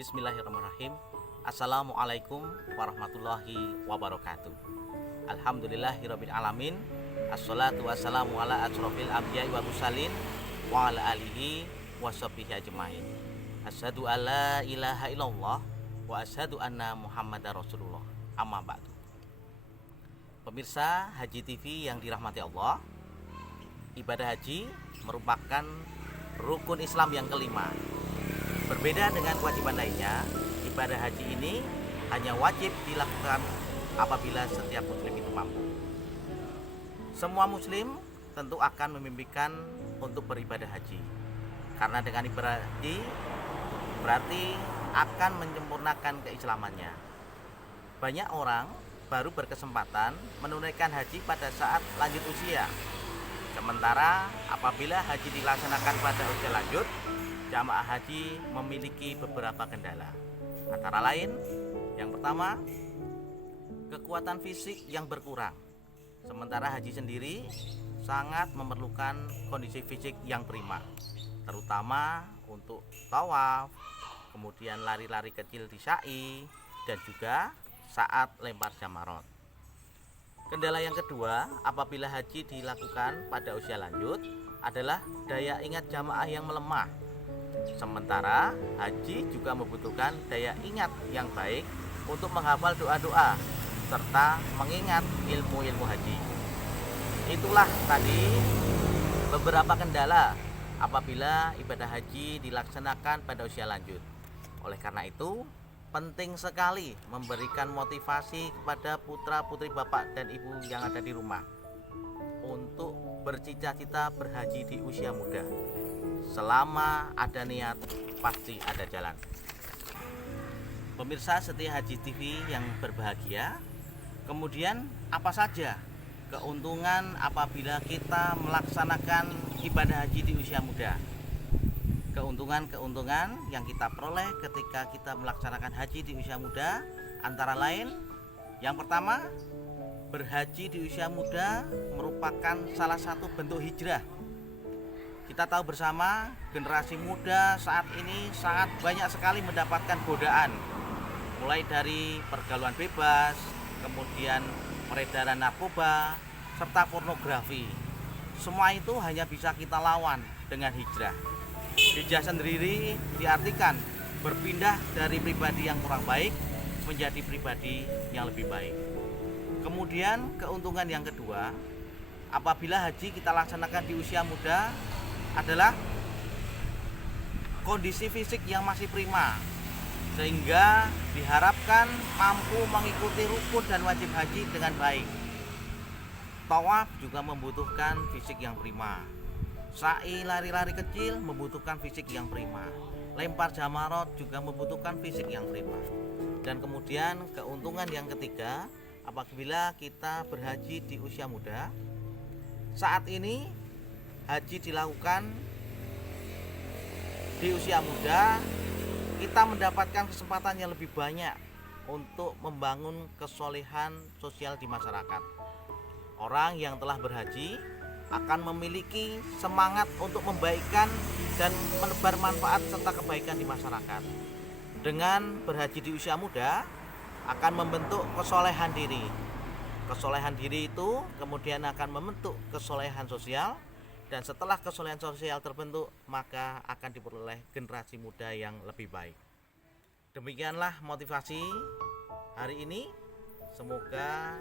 Bismillahirrahmanirrahim. Assalamualaikum warahmatullahi wabarakatuh. Alhamdulillahirabbil alamin. Assalatu wassalamu ala asrofil anbiya'i wa mursalin wa ala alihi washabbihi ajmain. Asyhadu alla ilaha illallah wa asyhadu anna Muhammadar Rasulullah. Amma ba'du. Pemirsa Haji TV yang dirahmati Allah, ibadah haji merupakan rukun Islam yang kelima. Berbeda dengan kewajiban lainnya, ibadah haji ini hanya wajib dilakukan apabila setiap muslim itu mampu. Semua muslim tentu akan memimpikan untuk beribadah haji, karena dengan ibadah haji berarti akan menyempurnakan keislamannya. Banyak orang baru berkesempatan menunaikan haji pada saat lanjut usia. Sementara apabila haji dilaksanakan pada usia lanjut, jamaah haji memiliki beberapa kendala. Antara lain, yang pertama, kekuatan fisik yang berkurang. Sementara haji sendiri sangat memerlukan kondisi fisik yang prima, terutama untuk tawaf, kemudian lari-lari kecil di sa'i, dan juga saat lempar jamarot. Kendala yang kedua apabila haji dilakukan pada usia lanjut adalah daya ingat jamaah yang melemah. Sementara haji juga membutuhkan daya ingat yang baik untuk menghafal doa-doa serta mengingat ilmu-ilmu haji. Itulah tadi beberapa kendala apabila ibadah haji dilaksanakan pada usia lanjut. Oleh karena itu, penting sekali memberikan motivasi kepada putra-putri bapak dan ibu yang ada di rumah untuk bercita-cita berhaji di usia muda. Selama ada niat, pasti ada jalan. Pemirsa setia Haji TV yang berbahagia, kemudian apa saja keuntungan apabila kita melaksanakan ibadah haji di usia muda? Keuntungan-keuntungan yang kita peroleh ketika kita melaksanakan haji di usia muda antara lain, yang pertama, berhaji di usia muda merupakan salah satu bentuk hijrah. Kita tahu bersama, generasi muda saat ini sangat banyak sekali mendapatkan godaan, mulai dari pergaulan bebas, kemudian peredaran narkoba, serta pornografi. Semua itu hanya bisa kita lawan dengan hijrah. Hijrah sendiri diartikan berpindah dari pribadi yang kurang baik menjadi pribadi yang lebih baik. Kemudian keuntungan yang kedua, apabila haji kita laksanakan di usia muda adalah kondisi fisik yang masih prima, sehingga diharapkan mampu mengikuti rukun dan wajib haji dengan baik. Tawaf juga membutuhkan fisik yang prima. Sa'i, lari-lari kecil membutuhkan fisik yang prima. Lempar jamarot juga membutuhkan fisik yang prima. Dan kemudian keuntungan yang ketiga, apabila kita berhaji di usia muda, saat ini haji dilakukan di usia muda, kita mendapatkan kesempatan yang lebih banyak untuk membangun kesolehan sosial di masyarakat. Orang yang telah berhaji akan memiliki semangat untuk membaikkan dan menebar manfaat serta kebaikan di masyarakat. Dengan berhaji di usia muda akan membentuk kesolehan diri. Kesolehan diri itu kemudian akan membentuk kesolehan sosial, dan setelah kesolehan sosial terbentuk, maka akan diperoleh generasi muda yang lebih baik. Demikianlah motivasi hari ini. Semoga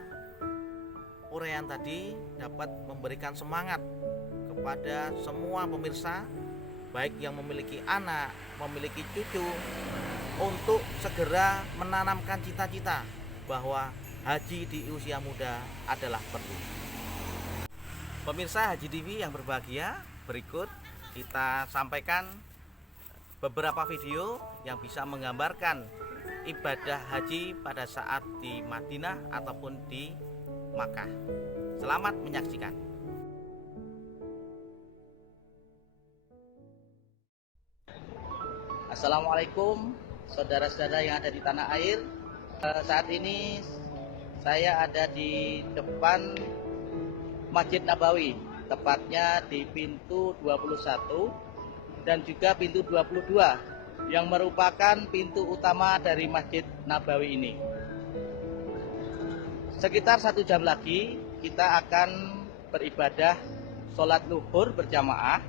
uraian tadi dapat memberikan semangat kepada semua pemirsa, baik yang memiliki anak, memiliki cucu, untuk segera menanamkan cita-cita bahwa haji di usia muda adalah perlu. Pemirsa Haji TV yang berbahagia, berikut kita sampaikan beberapa video yang bisa menggambarkan ibadah haji pada saat di Madinah ataupun di Makkah. Selamat menyaksikan. Assalamualaikum saudara-saudara yang ada di tanah air. Saat ini saya ada di depan Masjid Nabawi, tepatnya di pintu 21 dan juga pintu 22 yang merupakan pintu utama dari Masjid Nabawi ini. Sekitar 1 jam lagi kita akan beribadah sholat zuhur berjamaah,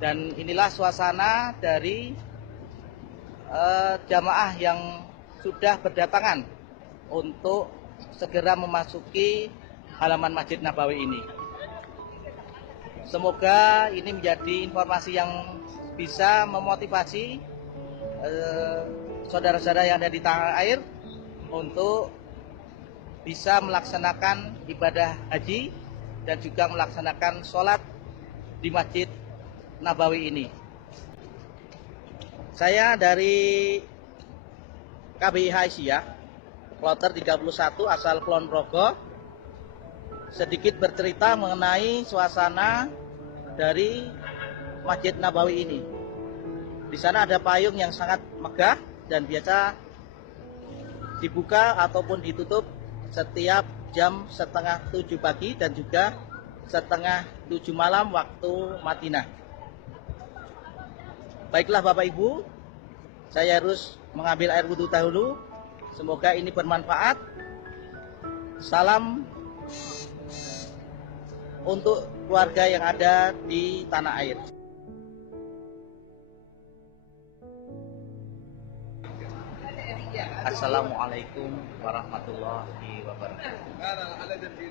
dan inilah suasana dari jamaah yang sudah berdatangan untuk segera memasuki halaman Masjid Nabawi ini. Semoga ini menjadi informasi yang bisa memotivasi saudara-saudara yang ada di tanah air untuk bisa melaksanakan ibadah haji dan juga melaksanakan sholat di Masjid Nabawi ini. Saya dari KBIH Aisyah, Kloter 31 asal Kulon Progo, sedikit bercerita mengenai suasana dari Masjid Nabawi ini. Di sana ada payung yang sangat megah dan biasa dibuka ataupun ditutup setiap jam 6:30 pagi dan juga 6:30 malam waktu Madinah. Baiklah Bapak Ibu, saya harus mengambil air wudhu dahulu. Semoga ini bermanfaat. Salam untuk keluarga yang ada di tanah air. Assalamualaikum warahmatullahi wabarakatuh.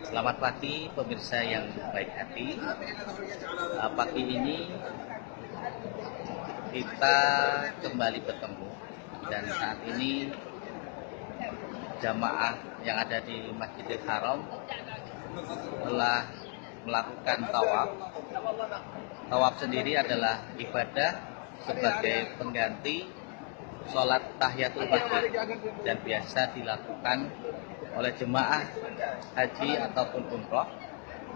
Selamat pagi pemirsa yang baik hati. Pagi ini kita kembali bertemu, dan saat ini jamaah yang ada di Masjidil Haram telah melakukan tawaf. Tawaf sendiri adalah ibadah sebagai pengganti sholat tahiyatul masjid dan biasa dilakukan oleh jemaah haji ataupun umroh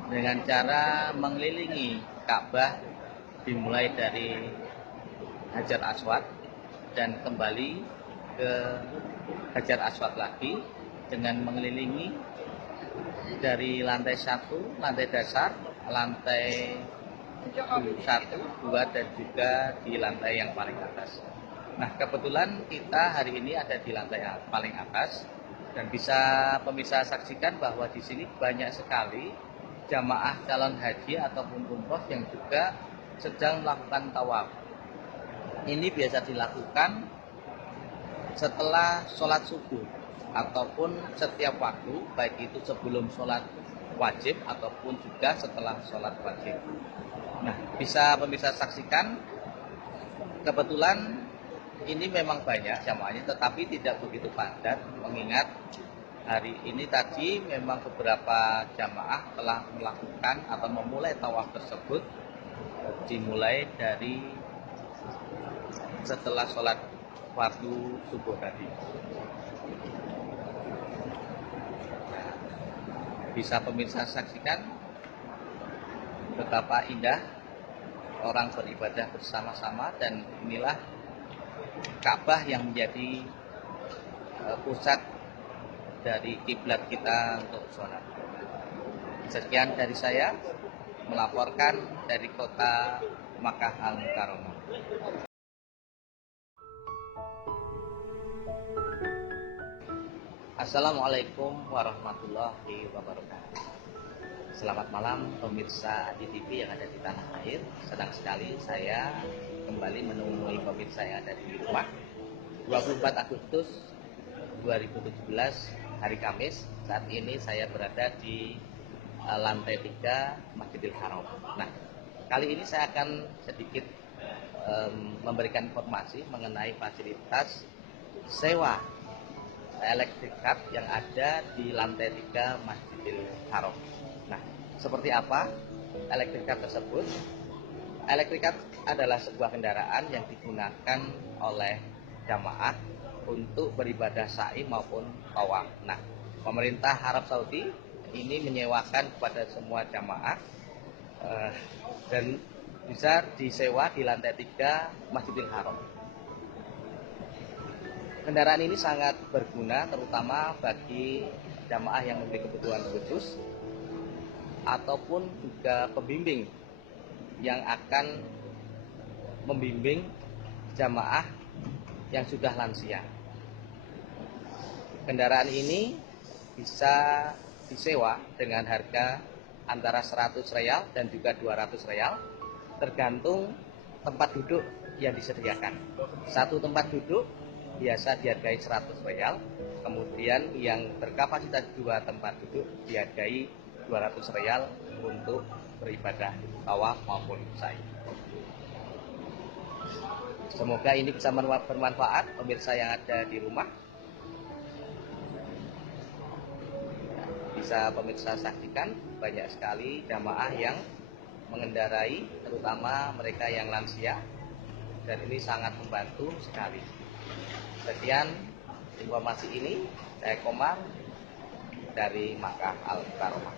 dengan cara mengelilingi Ka'bah dimulai dari Hajar Aswad dan kembali ke Hajar Aswad lagi dengan mengelilingi dari lantai 1, lantai dasar, lantai 1, 2 dan juga di lantai yang paling atas. Nah, kebetulan kita hari ini ada di lantai paling atas dan bisa pemirsa saksikan bahwa di sini banyak sekali jamaah calon haji ataupun umroh yang juga sedang melakukan tawaf. Ini biasa dilakukan setelah sholat subuh ataupun setiap waktu, baik itu sebelum sholat wajib ataupun juga setelah sholat wajib. Nah, bisa pemirsa saksikan, kebetulan ini memang banyak jamaahnya, tetapi tidak begitu padat, mengingat hari ini tadi memang beberapa jamaah telah melakukan atau memulai tawaf tersebut dimulai dari setelah sholat fardu subuh tadi. Bisa pemirsa saksikan betapa indah orang beribadah bersama-sama, dan inilah Ka'bah yang menjadi pusat dari kiblat kita untuk sholat. Sekian dari saya melaporkan dari kota Makkah Al-Mukarramah. Assalamualaikum warahmatullahi wabarakatuh. Selamat malam pemirsa Adi TV yang ada di tanah air. Senang sekali saya kembali menemui pemirsa yang ada di rumah. 24 Agustus 2017 hari Kamis. Saat ini saya berada di lantai 3 Masjidil Haram. Nah, kali ini saya akan sedikit memberikan informasi mengenai fasilitas sewa elektrik card yang ada di lantai 3 Masjidil Haram. Nah, seperti apa elektrik card tersebut? Elektrik card adalah sebuah kendaraan yang digunakan oleh jamaah untuk beribadah sa'i maupun tawaf. Nah, pemerintah Arab Saudi ini menyewakan kepada semua jamaah dan bisa disewa di lantai 3 Masjidil Haram. Kendaraan ini sangat berguna terutama bagi jamaah yang memiliki kebutuhan khusus ataupun juga pembimbing yang akan membimbing jamaah yang sudah lansia. Kendaraan ini bisa disewa dengan harga antara 100 real dan juga 200 real, tergantung tempat duduk yang disediakan. Satu tempat duduk biasa dihargai 100 real, kemudian yang berkapasitas 2 tempat duduk dihargai 200 real untuk beribadah tawaf maupun sa'i. Semoga ini bisa bermanfaat pemirsa yang ada di rumah. Bisa pemirsa saksikan banyak sekali jamaah yang mengendarai, terutama mereka yang lansia, dan ini sangat membantu sekali. Sekian informasi ini, saya Komar dari Makkah Al Mukarramah.